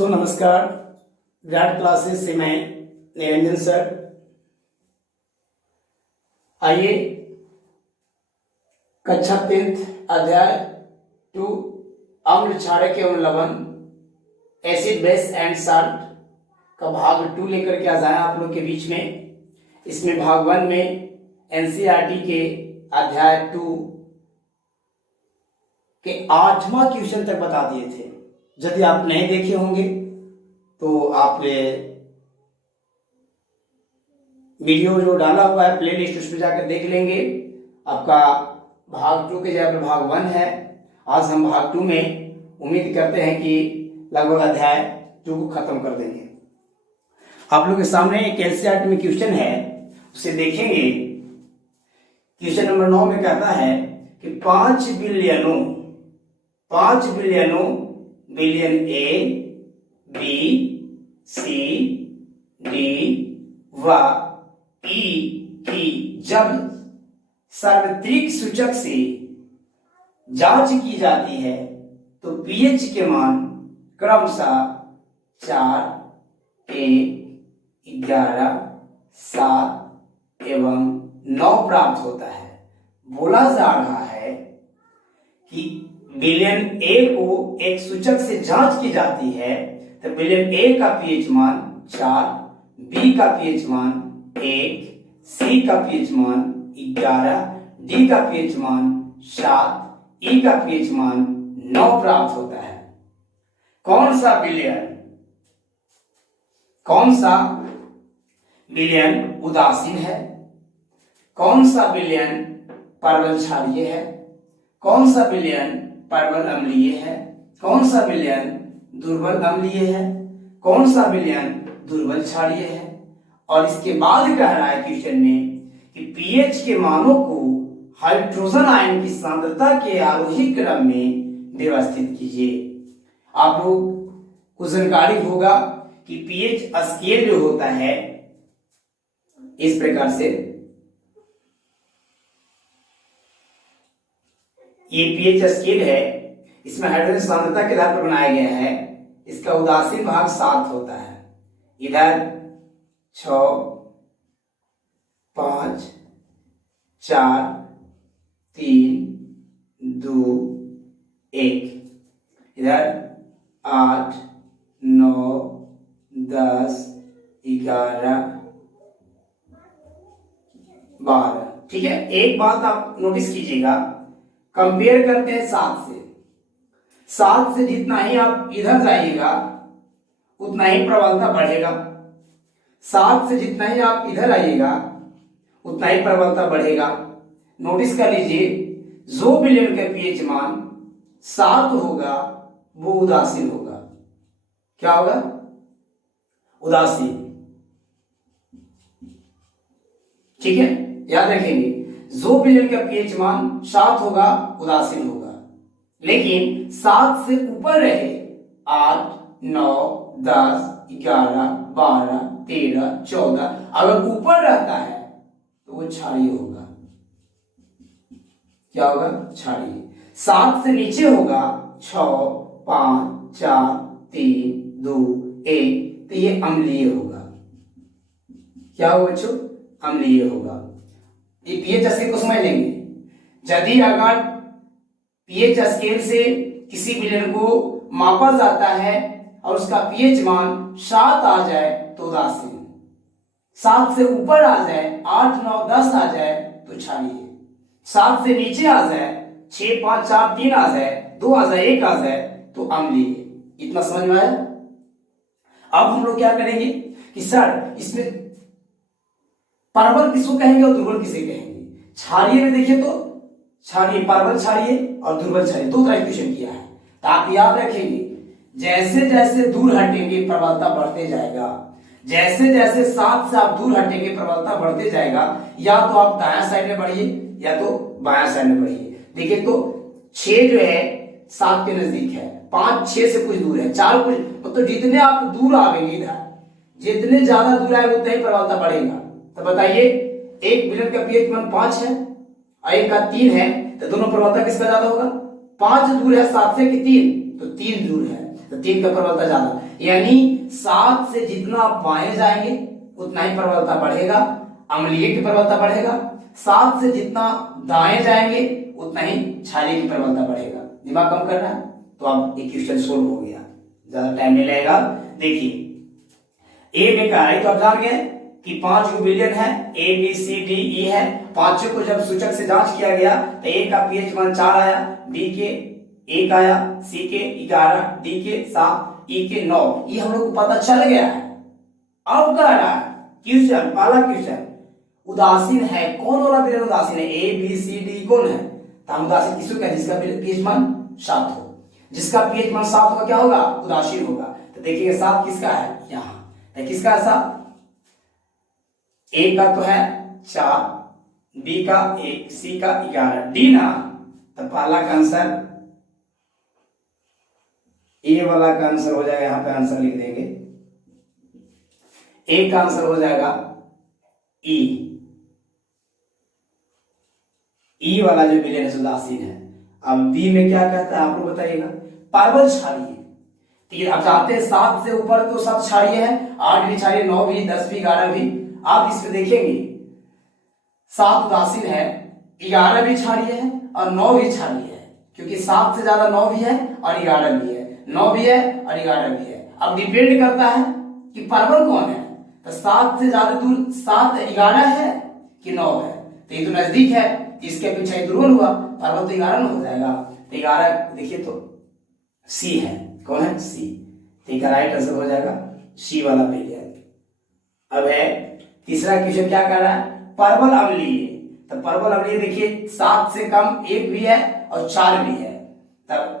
दोस्तों नमस्कार। विराट क्लासेस से मैं निरंजन सर। आइए कक्षा 10 अध्याय 2 अम्ल क्षारक एवं लवण एसिड बेस एंड साल्ट का भाग 2 लेकर के आ जाए आप लोग के बीच में। इसमें भाग 1 में एनसीईआरटी के अध्याय 2 के 8वां क्वेश्चन तक बता दिए थे। यदि आप नहीं देखे होंगे तो आप वीडियो जो डाला हुआ है प्लेलिस्ट उसमें जाकर देख लेंगे। आपका भाग 2 के जगह पर भाग 1 है। आज हम भाग 2 में उम्मीद करते हैं कि लगभग अध्याय 2 को खत्म कर देंगे। आप लोग के सामने एक एनसीईआरटी में क्वेश्चन है, उसे देखेंगे। क्वेश्चन नंबर 9 में कहता है कि 5 billion A B C D व ई की जब सार्वत्रिक सूचक से जांच की जाती है तो पीएच के मान क्रमशः 4, 1, 11, 7 एवं 9 प्राप्त होता है। बोला जा रहा है कि बिलियन ए को एक सूचक से जांच की जाती है तो बिलियन ए का पीएच मान 4, बी का पीएच मान 1, सी का पीएच मान 11, डी का पीएच मान 7, ई का पीएच मान 9 प्राप्त होता है। कौन सा बिलियन उदासीन है, कौन सा बिलियन परवल क्षारीय है, कौन सा बिलियन परवल अम्लीय है, कौन सा बिलियन दुर्बल अम्लीय है, कौन सा बिलियन दुर्बल क्षारीय है। और इसके बाद कह रहा है क्वेश्चन में कि पीएच के मानों को हाइड्रोजन आयन की सांद्रता के आरोही क्रम में व्यवस्थित कीजिए। आप लोग को जानकारी होगा कि पीएच स्केल जो होता है इस प्रकार से, ये पीएच स्केल है, इसमें हाइड्रोजन सांद्रता के आधार पर बनाया गया है। इसका उदासीन भाग 7 होता है, इधर 6, 5, 4, 3, 2, 1, इधर 8, 9, 10, 11, 12। ठीक है, एक बात आप नोटिस कीजिएगा, कंपेयर करते हैं 7 से जितना ही आप इधर जाइएगा उतना ही प्रबलता बढ़ेगा। 7 से जितना ही आप इधर आइएगा उतना ही प्रबलता बढ़ेगा। नोटिस कर लीजिए, जो बिलियन का पीएच मान 7 होगा वो उदासीन होगा। क्या होगा? उदासीन। ठीक है, याद रखेंगे, जो बिलियन का पीएच मान 7 होगा उदासीन होगा। लेकिन 7 से ऊपर रहे 8, 9, 10, 11, 12, 13, 14, अगर ऊपर रहता है तो वो क्षारीय होगा। क्या होगा? क्षारीय। 7 से नीचे होगा 6, 5, 4, 3, 2, 1, तो ये अम्लीय होगा। क्या होगा बच्चों? अम्लीय होगा। ये पीएच स्केल को समझ लेंगे। यदि अगर पीएच स्केल से किसी बिलियन को मापा जाता है और उसका पीएच मान 7 आ जाए तो उदासीन, 7 से ऊपर आ जाए 8, 9, 10 आ जाए तो क्षारीय, 7 से नीचे आ जाए 6, 5, 4, 3 आ जाए, 2 आ जाए, 1 आ जाए तो अम्लीय। इतना समझ में आया? अब हम लोग क्या करेंगे कि सर इसमें परवल किसको कहेंगे और दुर्बल किसे कहेंगे। क्षारीय में देखिए तो क्षारीय, परवल क्षारीय और दुर्बल क्षारीय, 2 तरह क्वेश्चन किया है। तो आप याद रखेंगे, जैसे जैसे दूर हटेंगे प्रबलता बढ़ते जाएगा। जैसे जैसे 7 से आप दूर हटेंगे प्रबलता बढ़ते जाएगा। या तो आप दायां साइड में बढ़िए या तो बायां साइड में बढ़िए। देखिए तो 6 जो है 7 के नजदीक है, 5 6 से कुछ दूर है, 4 कुछ, तो जितने आप दूर आवेंगे इधर, जितने ज्यादा दूर आएंगे उतना ही प्रबलता बढ़ेगा। तो बताइए, एक बिलियन का पीएच मान 5 है और एक का 3 है, तो दोनों प्रबलता किसका ज्यादा होगा? 5 दूर है 7 से कि 3, तो 3 दूर है तो 3 का प्रबलता ज्यादा। यानी 7 से जितना बाएं जाएंगे उतना ही प्रबलता बढ़ेगा, अम्लीय की प्रबलता बढ़ेगा। 7 से जितना दाएं जाएंगे उतना ही क्षारीय की प्रबलता बढ़ेगा। दिमाग कम करना है तो अब एक क्वेश्चन सोल्व हो गया, ज्यादा टाइम नहीं लगेगा। देखिए ए में क्या है, तो आप जान गए कि 5 बिलियन है, ए बी सी डी ई है। पांचों को जब सूचक से जांच किया गया तो ए का पीएच मान 4 आया, बी के 1 आया, सी के 11, डी के 7, ई के 9। ये हम लोग को पता चल गया है। अब कह रहा है क्वेश्चन, पहला क्वेश्चन उदासीन है, कौन वाला विलयन उदासीन है? ए बी सी डी कौन है? तो हम उदासीन किसको कहते हैं? जिसका पीएच मान 7 हो। जिसका पीएच मान 7 होगा क्या होगा? उदासीन होगा। तो देखिए 7 किसका है? यहाँ तो किसका है 7? ए का तो है 4, बी का 1, सी का 11, डी ना। तो पहला का आंसर ए वाला का आंसर हो जाएगा, यहां पे आंसर लिख देंगे। ए का आंसर हो जाएगा ई। ई वाला जो विलयन उदासीन है। अब बी में क्या कहता है आप लोग बताइएगा? परवल क्षारीय। आप जानते हैं 7 से ऊपर तो सब क्षारीय है, 8 भी क्षारीय, 9 भी, 10 भी, 11 भी। आप इसमें देखेंगे 7 उदासीन है, 11 भी क्षारीय है और 9 भी क्षारीय है, क्योंकि 7 से ज्यादा 9 भी है और 11 भी है, 9 भी है और 11 भी है। अब डिपेंड करता है कि परवल कौन है। तो 7 से ज्यादा दूर 7 11 है कि 9 है, तो ये तो नजदीक है, इसके पीछे दुर्बल हुआ, परवल तो 11 हो जाएगा। तो 11 देखिए तो सी है, कौन है? सी। ठीक है, राइट आंसर हो जाएगा सी वाला विलयन। अब है तीसरा क्वेश्चन, क्या कर रहा है? परवल अम्लीय। तो परवल अम्लीय देखिए 7 से कम 1 भी है और 4 भी है। तब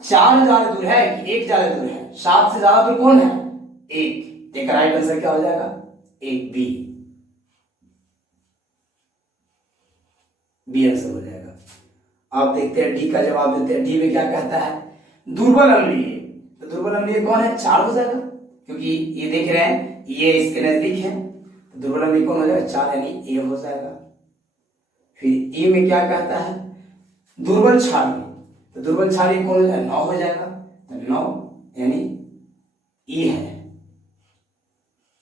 4 ज्यादा दूर है कि 1 ज्यादा दूर है? 7 से ज्यादा दूर कौन है? 1। एक राइट आंसर क्या हो जाएगा? 1 बी। बी आंसर हो जाएगा। आप देखते हैं डी का जवाब देते हैं। डी में क्या कहता है? दुर्बल अम्लीय। तो दुर्बल अम्लीय कौन है? 4 हो जाएगा, क्योंकि ये देख रहे हैं ये इसके नजदीक है। तो दुर्बल अम्लीय कौन हो जाएगा? 4 यानी ए हो जाएगा। फिर ए में क्या कहता है? दुर्बल क्षारीय। तो दुर्बल क्षारीय कौन हो जाएगा? 9 हो जाएगा। तो 9 यानी ई है।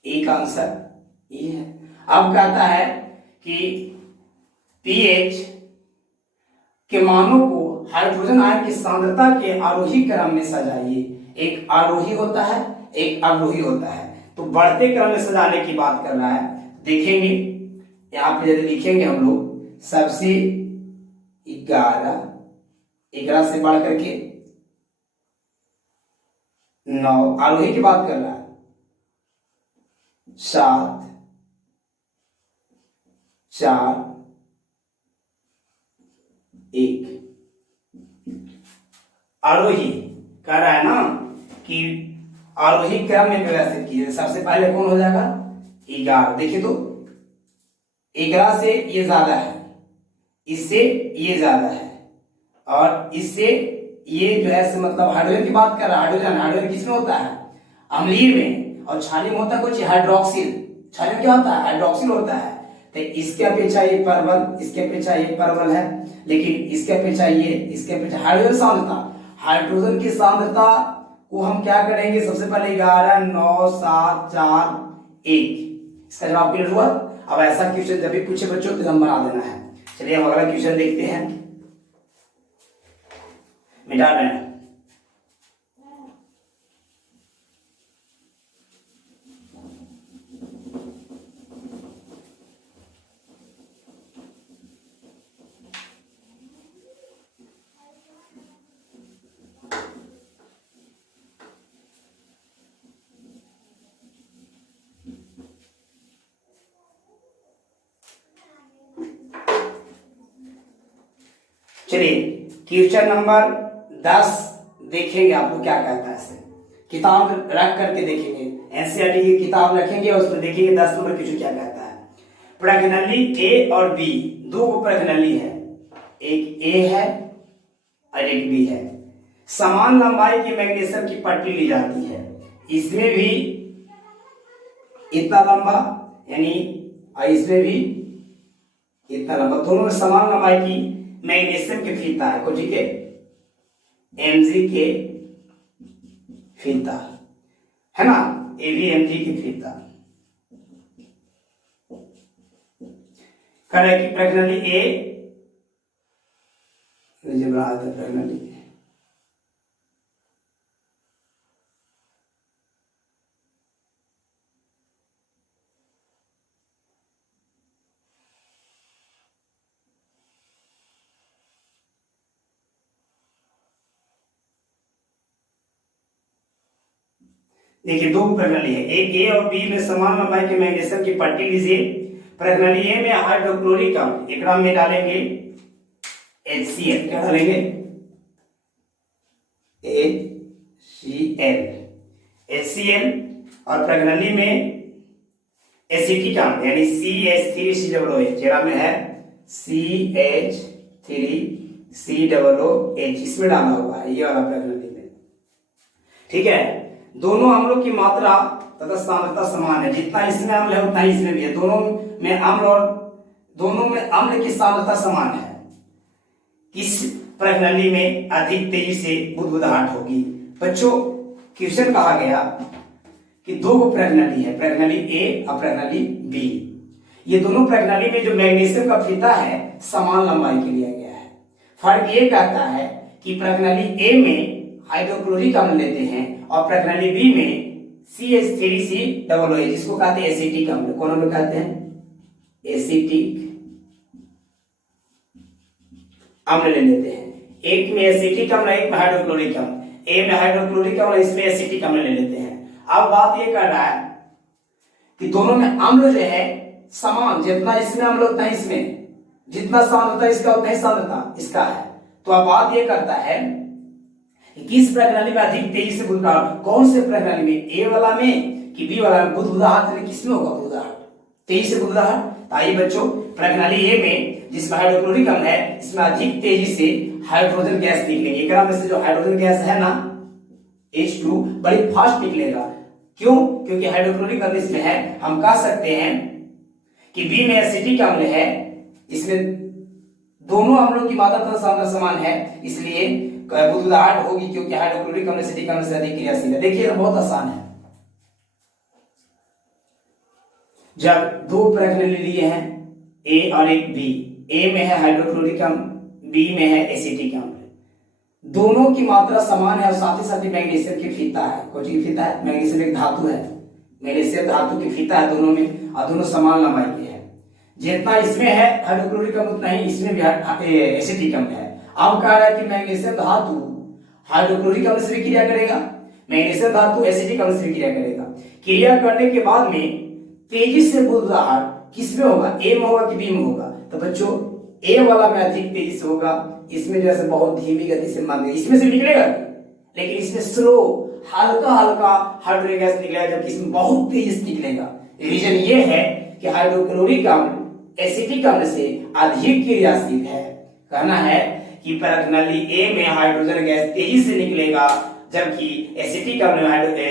ए का आंसर ई है। अब कहता है कि पीएच के मानों को हाइड्रोजन आयन की सांद्रता के आरोही क्रम में सजाइए। एक आरोही होता है, एक अवरोही होता है। तो बढ़ते क्रम में सजाने की बात कर रहा है। देखेंगे यहां पे यदि लिखेंगे हम लोग सबसे 11 से बढ़ करके 9, आरोही की बात कर रहा है। 7, 4, 1 आरोही कह रहा है ना कि आरोही क्रम में व्यवस्थित कीजिए। सबसे पहले कौन हो जाएगा? 11। देखिए तो 11 से ये ज्यादा है, इससे ये ज्यादा है और इससे ये जो है मतलब हाइड्रोजन की बात कर रहा है। हाइड्रोजन किसमें होता है? अम्लीय में। और क्षारीय में होता है कुछ हाइड्रोक्सिल। क्षारीय में क्या होता है? हाइड्रोक्सिल होता है। तो इसके अपेक्षा ये परवल, इसके अपेक्षा ये परवल है, लेकिन इसके अपेक्षा ये, इसके अपेक्षा हाइड्रोजन सांद्रता, हाइड्रोजन की सांद्रता को हम क्या करेंगे? सबसे पहले 11, 9, 7, 4, 1। इसका जवाब क्लियर हुआ। अब ऐसा क्वेश्चन जब भी पूछे बच्चों तो हम बना देना है। चलिए हम अगला क्वेश्चन देखते हैं। मिटा रहे हैं। चलिए क्वेश्चन नंबर 10 देखेंगे आप लोग क्या कहता है। इसे किताब रख करके देखेंगे, एनसीईआरटी की किताब रखेंगे और उसमें देखेंगे 10 नंबर क्वेश्चन क्या कहता है। प्रज्ञनली ए और बी, दो प्रज्ञनली है, एक ए है और एक बी है। समान लंबाई की मैग्नीशियम की पट्टी ली जाती है, इसमें भी इतना लंबा यानी इसमें भी इतना लंबा, दोनों में समान लंबाई की मैग्नीशियम के फीता है। को ठीक है, एमजी के फीता है ना, ABMG की फीता। कह रहा है कि प्रश्नाली ए जब रहा था प्रश्नाली देखिए दो प्रणाली है, एक ए और बी में समान लंबाई के मैग्नीशियम की पट्टी लीजिए। प्रणाली ए में हाइड्रोक्लोरिक अम्ल एक में डालेंगे HCl, क्या डालेंगे HCl, और प्रणाली में एसिटिक अम्ल यानी CH3COOH, जरा में है CH3COOH, इसमें डालना होगा ये वाला प्रणाली में। ठीक है, दोनों अम्लों की मात्रा तथा सांद्रता समान है, जितना इसमें अम्ल है उतना ही इसमें भी है। दोनों में अम्ल की सांद्रता समान है। किस प्रणाली में अधिक तेजी से बुदबुदाहट होगी? बच्चों क्वेश्चन कहा गया कि दो प्रणाली है, प्रणाली ए और प्रणाली बी। ये दोनों प्रणाली में जो मैग्नीशियम का फीता है समान लंबाई के लिया गया है। फर्क ये कहता है कि प्रणाली ए में हाइड्रोक्लोरिक अम्ल लेते हैं और प्रणाली बी में CH3COOH, जिसको कहते हैं एसिटिक अम्ल। कौन अम्ल कहते हैं? एसिटिक अम्ल ले लेते हैं। एक में एसिटिक अम्ल, एक में हाइड्रोक्लोरिक अम्ल। ए में हाइड्रोक्लोरिक अम्ल, इसमें एसिटिक अम्ल ले लेते हैं। अब बात ये कर रहा है कि दोनों में अम्ल जो है समान, जितना इसमें अम्ल उतना इसमें, जितना सांद्रता इसका उतना ही सांद्रता इसका है। तो अब बात ये करता है कि किस प्रणाली में अधिक तेजी से बुदबुदाहट, कौन से प्रणाली में, ए वाला में कि बी वाला में? बुदबुदाहट किसमें होगा? बुदबुदाहट तेजी से बुदबुदाहट। आइए बच्चों, प्रणाली ए में जिसमें हाइड्रोक्लोरिक अम्ल है, इसमें अधिक तेजी से हाइड्रोजन गैस निकलेगी। एक में से जो हाइड्रोजन गैस है ना H2 बड़ी फास्ट निकलेगा। क्यों? क्योंकि हाइड्रोक्लोरिक अम्ल इसमें है। हम कह सकते हैं कि बी में एसिटिक अम्ल है, इसमें दोनों अम्लों की मात्रा तथा सांद्रता समान है, इसलिए बुदबुदाहट होगी, क्योंकि हाइड्रोक्लोरिक अम्ल एसिटिक अम्ल से अधिक क्रियाशील है। देखिए बहुत आसान है। जब दो प्रणाली लिए हैं ए और एक बी, ए में है हाइड्रोक्लोरिक अम्ल, बी में है एसिटिक अम्ल, दोनों की मात्रा समान है और साथ ही साथ मैग्नीशियम की फीता है। कौन सी फीता है? मैग्नीशियम एक धातु है, मैग्नीशियम धातु की फीता है दोनों में, और दोनों समान लंबाई की है। जितना इसमें है हाइड्रोक्लोरिक अम्ल उतना ही इसमें भी एसिटिक अम्ल है। अब कह रहा है कि मैग्नीशियम धातु हाइड्रोक्लोरिक अम्ल से भी क्रिया करेगा, मैग्नीशियम धातु एसिटिक अम्ल से भी क्रिया करेगा। क्रिया करने के बाद में तेजी से बुदबुदाहट किसमें होगा? ए में होगा कि बी में होगा? तो बच्चों ए वाला में अधिक तेजी से होगा, इसमें जैसे बहुत धीमी गति से मान लीजिए इसमें से निकलेगा, लेकिन इसमें स्लो हल्का हल्का हाइड्रोजन गैस निकलेगा, जबकि इसमें बहुत तेजी से निकलेगा। रीजन ये है कि हाइड्रोक्लोरिक अम्ल एसिटिक अम्ल से अधिक क्रियाशील है। कहना है कि प्रणाली ए में हाइड्रोजन गैस तेजी से निकलेगा, जबकि एसिटिक अम्ल में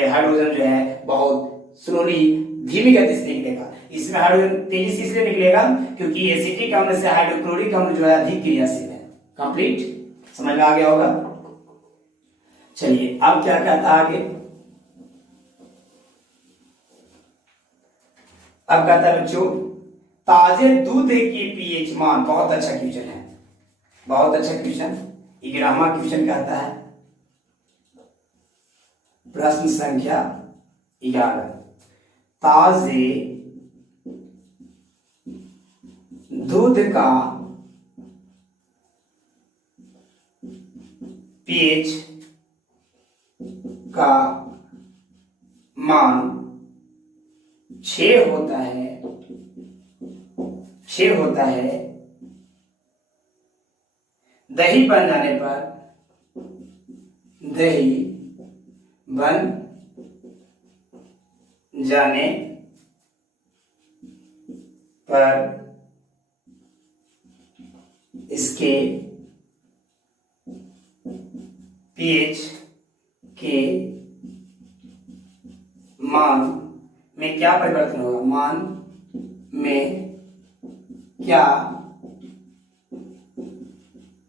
हाइड्रोजन जो है बहुत स्लोली धीमी गति से निकलेगा। इसमें हाइड्रोजन तेजी से इसलिए निकलेगा क्योंकि एसिटिक अम्ल से हाइड्रोक्लोरिक अम्ल जो है अधिक क्रियाशील है। कंप्लीट समझ में आ गया होगा? चलिए अब क्या कहता है आगे? अब कहता है बच्चों, ताजे दूध की पीएच मान। बहुत अच्छा क्वेश्चन है, बहुत अच्छा क्वेश्चन, 11वां क्वेश्चन कहता है, प्रश्न संख्या 11, ताजे दूध का पीएच का मान 6 होता है, 6 होता है। दही बन जाने पर, दही बन जाने पर इसके पीएच के मान में क्या परिवर्तन होगा? मान में क्या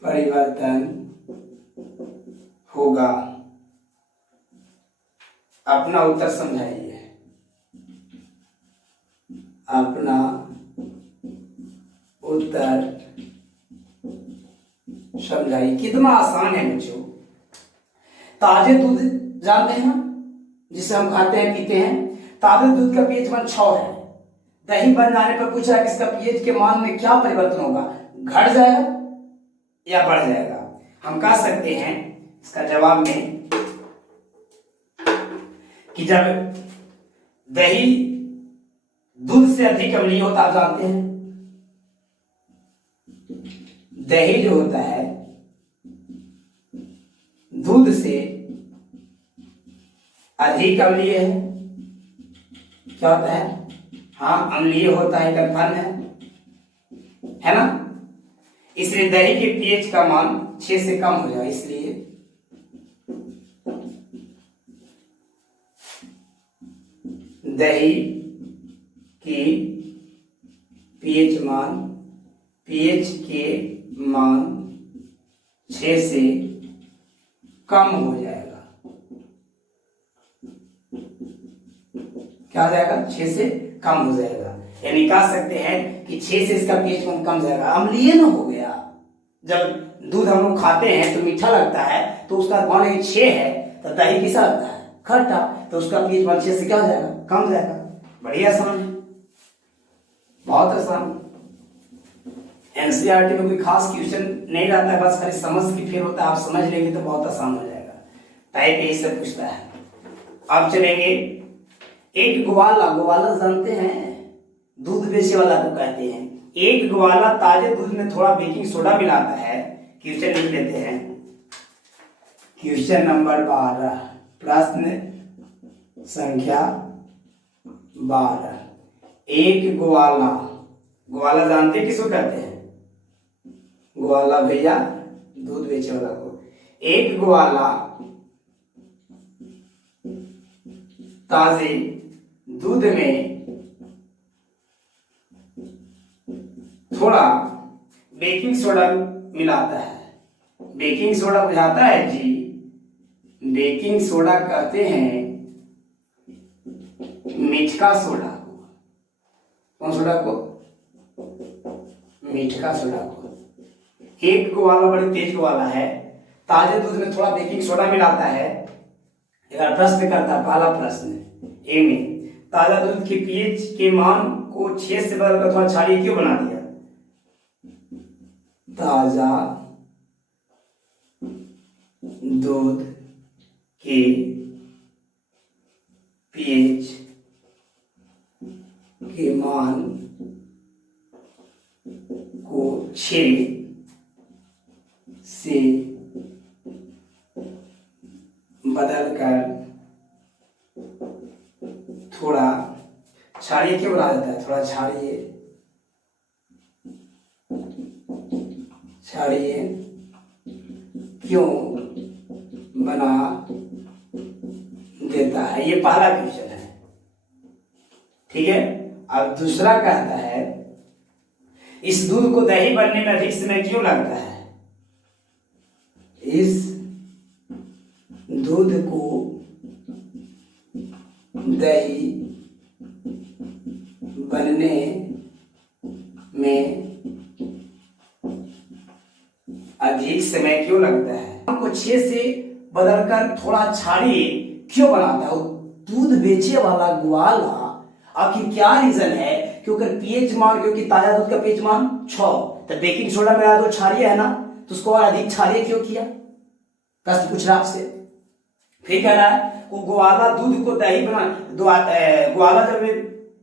परिवर्तन होगा? अपना उत्तर समझाइए, अपना उत्तर समझाइए। कितना आसान है बच्चों। ताजे दूध जानते हैं ना, जिसे हम खाते हैं पीते हैं। ताजे दूध का पीएच मान 6 है। दही बन जाने पर पूछ रहा है कि इसका पीएच के मान में क्या परिवर्तन होगा, घट जाएगा या बढ़ जाएगा। हम कह सकते हैं इसका जवाब में कि जब दही दूध से अधिक अम्लीय होता, आप जानते हैं दही जो होता है दूध से अधिक अम्लीय है। क्या होता है, हाँ अम्लीय होता है, कंफर्म है ना। इसलिए दही के पीएच का मान 6 से कम हो जाए, इसलिए दही की पीएच के मान 6 से कम हो जाएगा। क्या हो जाएगा, 6 से कम हो जाएगा। यानी कह सकते हैं कि 6 से इसका पीएच मान कम जाएगा, अम्लीय न हो गया। जब दूध हम लोग खाते हैं तो मीठा लगता है, तो उसका मान 6 है, तो दही कैसा लगता है, खट्टा, तो उसका पीएच मान 6 से क्या हो जाएगा, कम हो जाएगा। बढ़िया आसान है, बहुत आसान। एनसीईआरटी में कोई खास क्वेश्चन नहीं रहता है, बस खाली समझ की फेर होता है। आप समझ लेंगे तो बहुत आसान हो जाएगा। टाइप यही से पूछता है। अब चलेंगे, एक ग्वाला जानते हैं, दूध बेचे वाला को कहते हैं। एक ग्वाला ताजे दूध में थोड़ा बेकिंग सोडा मिलाता है। क्वेश्चन लिख लेते हैं, क्वेश्चन नंबर 12, प्रश्न संख्या 12। एक ग्वाला जानते किसको कहते हैं, ग्वाला भैया दूध बेचे वाला को। एक ग्वाला ताजे दूध में थोड़ा बेकिंग सोडा मिलाता है। बेकिंग सोडा बुझाता है जी, बेकिंग सोडा कहते हैं मीठा सोडा को। कौन सोडा को, मीठा सोडा को। एक ग्वाला बड़ी तेज ग्वाला है, ताजे दूध में थोड़ा बेकिंग सोडा मिलाता है। अगर प्रश्न करता है, पहला प्रश्न ए में, ताजा दूध के पीएच के मान को 6 से बदलकर थोड़ा क्षारीय क्यों बना दिया। ताजा दूध के पीएच के मान को 6 से बदलकर थोड़ा क्षारीय क्यों बना देता है, थोड़ा क्षारीय क्यों बना देता है। ये पहला क्वेश्चन है, ठीक है। अब दूसरा कहता है, इस दूध को दही बनने में अधिक समय क्यों लगता है। इस दूध को दही बनने में अधिक समय क्यों लगता है। हमको 6 से बदलकर थोड़ा क्षारीय क्यों बनाता है। दूध बेचे वाला ग्वाला आखिर क्या रीजन है, क्योंकि पीएच मान, क्योंकि ताजा दूध का पीएच मान 6, तो बेकिंग सोडा मिला तो क्षारीय है ना, तो उसको और अधिक क्षारीय क्यों किया। प्रश्न पूछ रहा आपसे। फिर कह रहा है वो ग्वाला दूध को दही बना, ग्वाला जब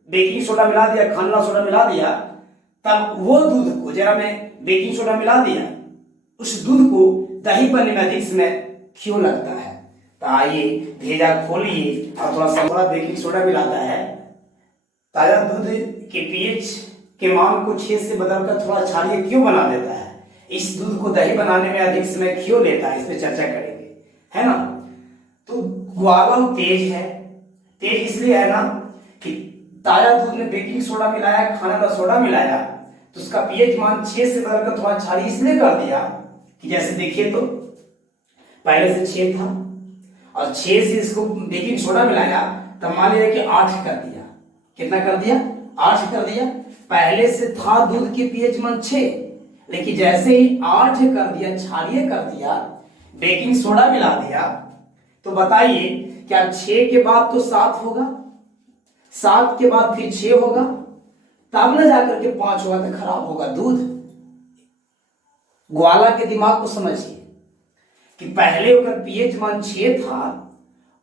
बेकिंग सोडा मिला दिया, खाना सोडा मिला दिया, तब वो दूध को जरा में बेकिंग सोडा मिला दिया, उस दूध को दही बनने में अधिक समय क्यों लगता है। तो आइए भेजा खोलिए और थोड़ा बेकिंग सोडा मिलाता है। ताजा दूध के पीएच के मान को 6 से बदलकर थोड़ा क्षारीय क्यों बना देता है। इस दूध को दही बनाने में अधिक समय क्यों लेता है, इस पे चर्चा करेंगे, है ना। तो ग्वाला तेज है, तेज इसलिए है ना कि ताजा दूध में बेकिंग सोडा मिलाया, खाने का सोडा मिलाया, तो उसका पीएच मान 6 से बदलकर थोड़ा क्षारीय इसलिए कर दिया कि जैसे देखिए तो पहले से 6 था और 6 से इसको बेकिंग सोडा मिलाया, तो मान लिया कि 8 कर दिया। कितना कर दिया? 8 कर दिया। पहले से था दूध की पीएच मान 6, लेकिन जैसे ही 8 कर दिया, क्षारीय कर दिया, बेकिंग सोडा मिला दिया, तो बताइए क्या 6 के बाद तो 7 होगा, 7 के बाद फिर 6 होगा, तब न जाकर के 5 होगा, तो खराब होगा दूध। ग्वाला के दिमाग को समझिए कि पहले उसका पीएच मान 6 था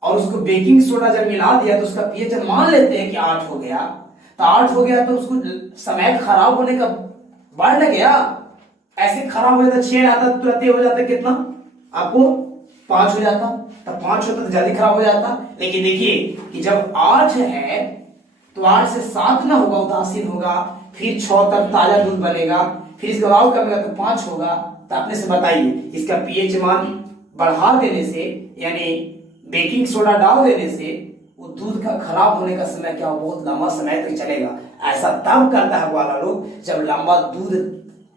और उसको बेकिंग सोडा जब मिला दिया तो उसका पीएच मान लेते हैं कि 8 हो गया, तो 8 हो गया तो उसको समय खराब होने का बढ़ न गया। ऐसे खराब हो जाता, 6 रहता तुरंत हो जाता, कितना आपको 5 हो जाता, तब 5 होता तो जल्दी खराब हो जाता। लेकिन देखिए कि जब 8 है तो 8 से 7 ना होगा, उदासीन होगा, फिर 6 तक ताजा दूध बनेगा, फिर इसका भाव कमेगा तो 5 होगा। तो आपने से बताइए इसका पीएच मान बढ़ा देने से, यानी बेकिंग सोडा डाल देने से वो दूध का खराब होने का समय क्या हो, बहुत लंबा समय तक चलेगा। ऐसा तब करता है वाला लोग जब लंबा दूध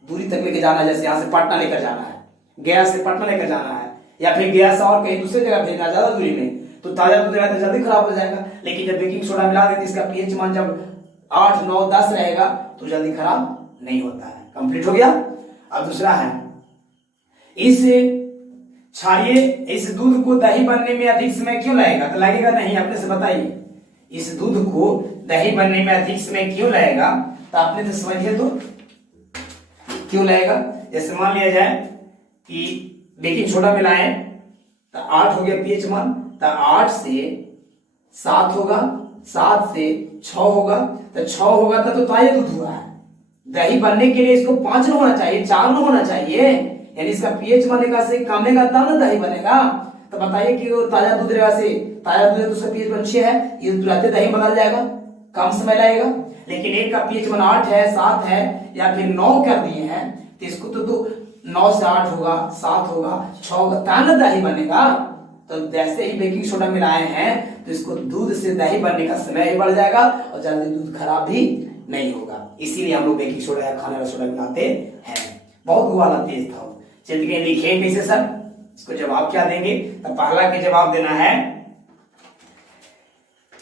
दूरी तक लेके जाना है, जैसे यहाँ से पटना लेकर जाना है, गया से पटना लेकर जाना है, या फिर गया से और कहीं दूसरी जगह भेजना ज्यादा दूरी में, तो ताजा दूध रहेगा तो जल्दी खराब हो जाएगा। लेकिन जब बेकिंग सोडा मिला देते इसका पीएच मान जब 8, 9, 10 रहेगा तो जल्दी खराब नहीं होता है। कंप्लीट हो गया। अब दूसरा है, इस क्षारीय इस दूध को दही बनने में अधिक समय क्यों लगेगा? तो लगेगा नहीं, आपने से बताइए इस दूध को दही बनने में अधिक समय क्यों लगेगा? तो आपने तो समझिए तो क्यों लगेगा। जैसे मान लिया जाए कि बेकिंग सोडा मिलाएं तो 8 हो गया पीएच मान, तो 8 से 7 होगा, 7 से 6 होगा, तो 6 होगा तो ताजा दूध हुआ है। दही बनने के लिए इसको 5 न होना चाहिए, 4 न होना चाहिए, यानी इसका पीएच बनेगा से कमेगा तब ना दही बनेगा। तो बताइए कि वो ताजा दूध रहेगा से, ताजा दूध है तो उसका पीएच मान 6 है, ये तुरंत दही बदल जाएगा, कम समय लगेगा। लेकिन एक का पीएच मान 8 है, 7 है, या फिर 9 कर दिए हैं, तो इसको तो 9 से 8 होगा, 7 होगा, 6 होगा, तब ना दही बनेगा। तो जैसे ही बेकिंग सोडा मिलाए हैं तो इसको दूध से दही बनने का समय ही बढ़ जाएगा और जल्दी दूध खराब भी नहीं होगा। इसीलिए हम लोग बेकिंग सोडा या खाने वाला सोडा मिलाते हैं। बहुत ग्वाला तेज था। चलिए लिखे कैसे सर, इसको जवाब क्या देंगे? तो पहला के जवाब देना है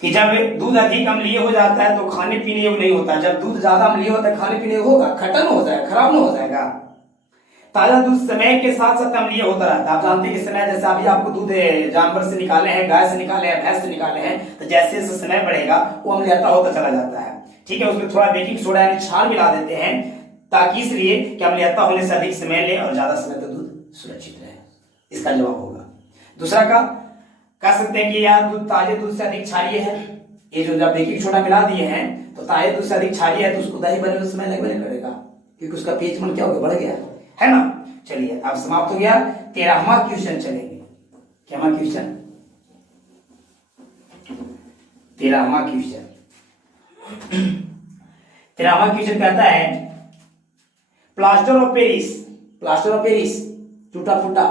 कि जब दूध अधिक अम्लीय हो जाता है तो खाने पीने योग्य नहीं होता। जब दूध ज्यादा अम्लीय होता है खाने पीने होगा, खट्टा हो जाएगा, खराब ना हो जाएगा। ताजा दूध समय के साथ साथ अम्लीय होता रहता है। आप जानते हैं कि समय जैसे अभी आपको दूध जानवर से निकाले हैं, गाय से निकाले हैं, भैंस से निकाले हैं, तो जैसे जैसे समय बढ़ेगा वो अम्लीयता होता चला जाता है। ठीक है, उसमें थोड़ा बेकिंग सोडा यानी क्षार मिला देते हैं ताकि इसलिए कि अम्लीयता होने से अधिक समय ले और ज्यादा समय तक दूध सुरक्षित रहे। इसका जवाब होगा। दूसरा का कह सकते हैं कि यार दूध ताजे दूध से अधिक क्षारीय है। ये जो जब बेकिंग सोडा मिला दिए हैं तो ताजे दूध से अधिक क्षारीय है, तो उसको दही बनने में समय लगने करेगा क्योंकि उसका पीएच मान क्या हो गया, बढ़ गया है ना। चलिए अब समाप्त हो गया। 13वां क्वेश्चन चलेंगे। क्या क्वेश्चन? 13वां क्वेश्चन। 13वां क्वेश्चन कहता है plaster of Paris, plaster of Paris टूटा फूटा,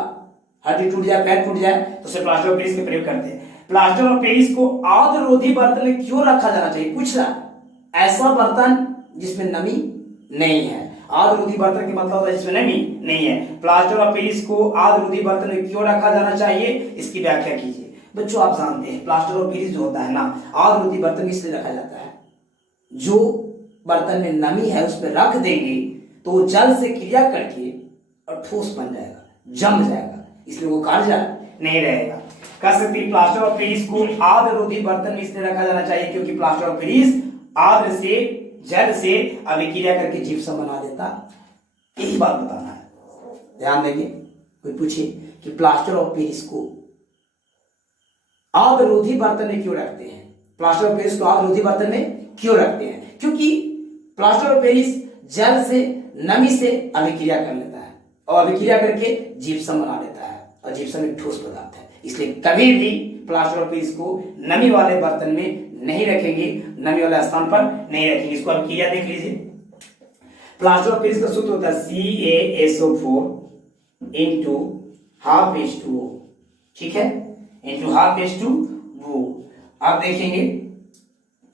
हड्डी टूट जाए, पैर टूट जाए तो उसे प्लास्टर ऑफ पेरिस का प्रयोग करते हैं। प्लास्टर ऑफ पेरिस को आर्द्ररोधी बर्तन में क्यों रखा जाना चाहिए? पूछ रहा ऐसा बर्तन जिसमें नमी नहीं है। आर्द्ररोधी बर्तन का मतलब होता है जिसमें नमी नहीं है। प्लास्टर ऑफ पेरिस को आर्द्ररोधी बर्तन में क्यों रखा जाना चाहिए, इसकी व्याख्या कीजिए। बच्चों आप जानते हैं प्लास्टर ऑफ पेरिस जो होता है ना, आर्द्ररोधी बर्तन इसलिए रखा जाता है, जो बर्तन में नमी है उस पर रख देंगे तो जल से क्रिया करके और ठोस बन जाएगा, जम जाएगा, इसलिए वो कार्य नहीं रहेगा। कह सकते हैं प्लास्टर ऑफ पेरिस को आर्द्ररोधी बर्तन में इसलिए रखा जाना चाहिए क्योंकि प्लास्टर ऑफ पेरिस आर्द्र से जल से अभिक्रिया करके जिप्सम बना देता। यही बात बताना है, ध्यान देंगे। कोई पूछे कि प्लास्टर ऑफ पेरिस को आर्द्ररोधी बर्तन में क्यों रखते हैं, प्लास्टर ऑफ पेरिस को आर्द्ररोधी बर्तन में क्यों रखते हैं? क्योंकि प्लास्टर ऑफ पेरिस जल से नमी से अभिक्रिया कर लेता है और अभिक्रिया करके जिप्सम बना लेता है और जिप्सम एक ठोस पदार्थ है, इसलिए कभी भी प्लास्टर ऑफ पेरिस को नमी वाले बर्तन में नहीं रखेंगे, नमी वाले स्थान पर नहीं रखेंगे। इसको अब क्रिया देख लीजिए। प्लास्टर ऑफ पेरिस का सूत्र होता है CaSO4 इंटू हाफ H2O, ठीक है, इंटू हाफ H2O। आप देखेंगे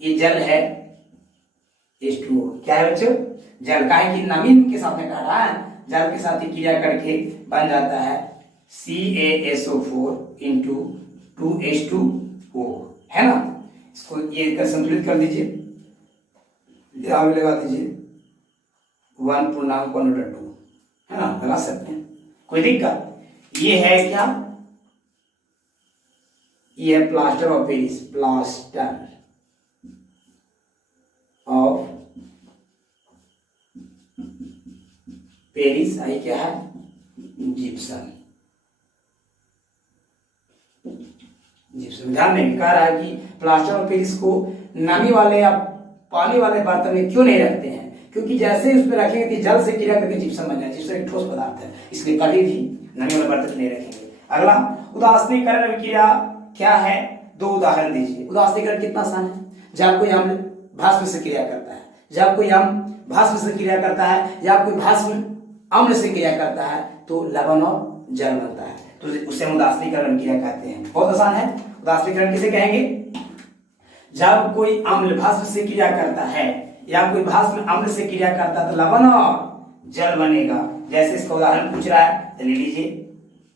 ये जल है, H2O क्या है बच्चों, जल का है कि नमी के साथ में कह रहा है, जल के साथ ही क्रिया करके बन जाता है CaSO4 इंटू 2H2O, है ना। इसको ये कर संतुलित कर दीजिए, यहां भी लगा दीजिए 1.1/2, है ना, लगा सकते हैं, कोई दिक्कत। ये है क्या, ये है plaster of Paris, plaster of Paris, आई क्या है, जिप्सम। जिप्सम ध्यान में कह रहा है कि प्लास्टर ऑफ पेरिस को नमी वाले या पानी वाले बर्तन में क्यों नहीं रखते हैं, क्योंकि जैसे ही उस पर रखेंगे तो जल से क्रिया करके जिप्सम बन जाए, जिप्सम एक ठोस पदार्थ है, इसलिए कभी भी नमी वाले बर्तन नहीं रखेंगे। अगला उदासीनीकरण क्रिया क्या है, दो उदाहरण दीजिए। उदासीनीकरण कितना आसान है, जब कोई अम्ल भस्म से क्रिया करता है, जब कोई अम्ल भस्म से क्रिया करता है, या कोई भस्म अम्ल से क्रिया करता है तो लवण और जल बनता है, तो उसे हम उदासीनीकरण क्रिया कहते हैं। बहुत आसान है। उदासीनीकरण किसे कहेंगे, जब कोई अम्ल भस्म से क्रिया करता है या कोई भस्म अम्ल से क्रिया करता है तो लवण और जल बनेगा। जैसे इसका उदाहरण पूछ रहा है तो ले लीजिए,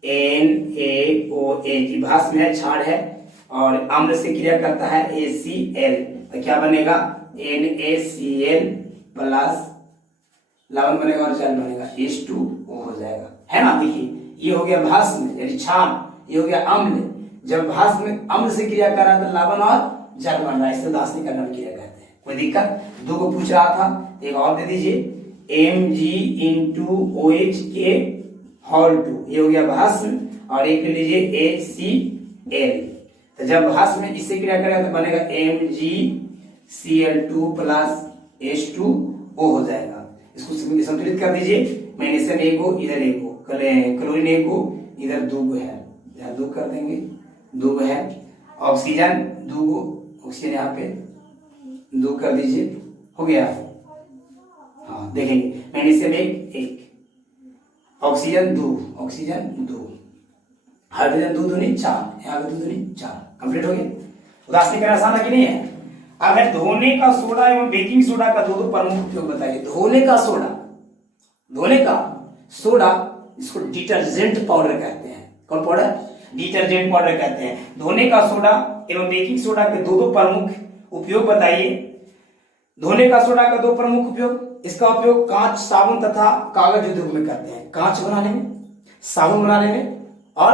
NaOH की भस्म है, क्षार है, और अम्ल से क्रिया करता है ACl, तो क्या बनेगा, NaCl प्लस लवण बनेगा और जल बनेगा, H2O हो जाएगा, है ना। देखिए ये हो गया भस्म यानी क्षार, ये हो गया अम्ल। जब भस्म अम्ल से क्रिया कर रहा है तो लवण और जल बन रहा है, इसे उदासीनीकरण क्रिया कहते हैं। कोई दिक्कत, दो को पूछ रहा था, एक और दे दीजिए, Mg×OH के होल 2, ये हो गया भस्म, और एक लीजिए HCl, तो जब भस्म इससे क्रिया करेगा तो बनेगा MgCl2 प्लस H2O हो जाएगा। इसको संतुलित कर दीजिए, मैग्नीशियम एक हो, इधर एक हो, क्लोरीन एक हो, इधर दो है, यहाँ दो कर देंगे, दो है, ऑक्सीजन दो, ऑक्सीजन यहाँ पे दो कर दीजिए, हो गया। हाँ देखेंगे, मैग्नीशियम एक, ऑक्सीजन दो, हाइड्रोजन दो दूनी 4, यहाँ पे दो दूनी 4, कंप्लीट हो गया। उदासीनीकरण आसान है कि नहीं है। अब है धोने का सोडा एवं बेकिंग सोडा का दो प्रमुख उपयोग बताइए। धोने का सोडा इसको डिटर्जेंट पाउडर कहते हैं। कौन पाउडर, डिटर्जेंट पाउडर कहते हैं। धोने का सोडा एवं बेकिंग सोडा के दो प्रमुख उपयोग बताइए। धोने का सोडा का दो प्रमुख उपयोग, इसका उपयोग कांच, साबुन तथा कागज उद्योग में करते हैं। कांच बनाने में, साबुन बनाने में, और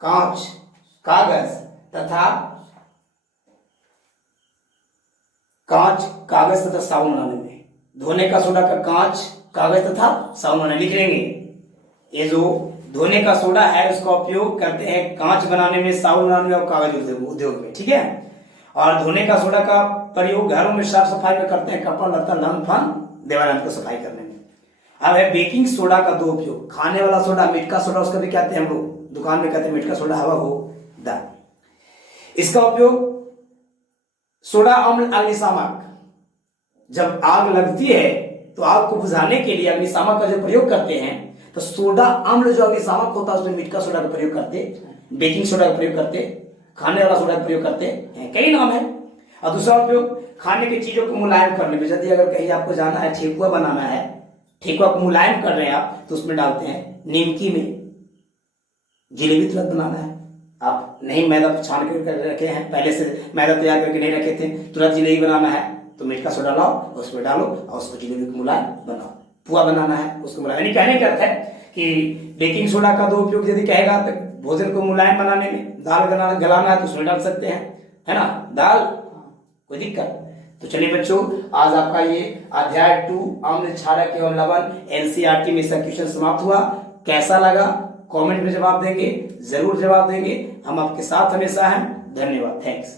कांच, कागज तथा साबुन बनाने में। धोने का सोडा का कांच, कागज तथा साबुन बनाने, लिख लेंगे। ये जो धोने का सोडा है उसका उपयोग करते हैं कांच बनाने में, साबुन बनाने में और कागज उद्योग में, ठीक है। और धोने का सोडा का प्रयोग घरों में साफ सफाई में करते हैं, कपड़ा लत्ता लन फन देवानंद को सफाई करने में। अब है बेकिंग सोडा का दो उपयोग। खाने वाला सोडा, मीठा सोडा, उसका भी कहते हैं हम लोग, दुकान में कहते हैं मीठा सोडा, हवा हो दा। इसका उपयोग सोडा अम्ल अग्निशामक, जब आग लगती है तो आग को बुझाने के लिए अग्निशामक का जो प्रयोग करते हैं, तो सोडा अम्ल जो अग्निशामक होता है उसमें मीठा सोडा का प्रयोग करते, बेकिंग सोडा का प्रयोग करते, खाने वाला सोडा का प्रयोग करते हैं, कई नाम है। और दूसरा उपयोग खाने की चीजों को मुलायम करने में, यदि अगर कहीं आपको जाना है, ठेकुआ बनाना है, ठेकुआ को मुलायम कर रहे हैं आप, तो उसमें डालते हैं निमकी में। जलेबी तुरंत बनाना है, आप नहीं मैदा छान कर रखे हैं, पहले से मैदा तैयार करके नहीं रखे थे, तुरंत जलेबी बनाना है तो मीठा सोडा लाओ, उसमें डालो और उसको जलेबी को मुलायम बनाओ। पुआ बनाना है उसको मुलायम, यानी कहने का अर्थ है कि बेकिंग सोडा का दो उपयोग यदि कहेगा तो भोजन को मुलायम बनाने में, दाल गलाना है तो उसमें डाल सकते हैं, है ना, दाल, कोई दिक्कत। तो चलिए बच्चों, आज आपका ये अध्याय 2 अम्ल, क्षारक एवं लवण एनसीईआरटी में इसका क्वेश्चन समाप्त हुआ। कैसा लगा कमेंट में जवाब देंगे, जरूर जवाब देंगे, हम आपके साथ हमेशा हैं। धन्यवाद, थैंक्स।